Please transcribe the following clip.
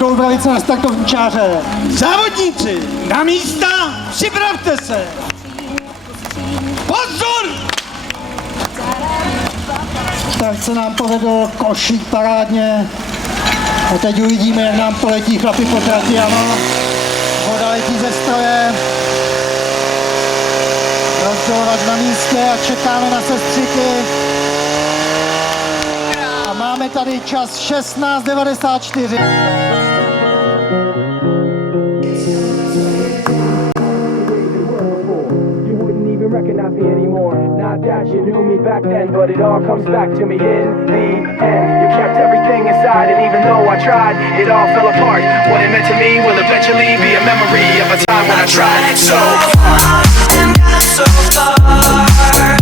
jdou velice na startovní čáře. Závodníci, na místa, připravte se. Pozor! Start se nám povedl, košík parádně. A teď uvidíme, jak nám poletí chlapi po trati, ano. Voda letí ze stroje. Rozdělovač na místě a čekáme na sestřiky. A máme tady čas 16:94. Recognize me anymore. Not that you knew me back then, but it all comes back to me in the end. You kept everything inside, and even though I tried, it all fell apart. What it meant to me will eventually be a memory of a time when I tried so hard and got so far.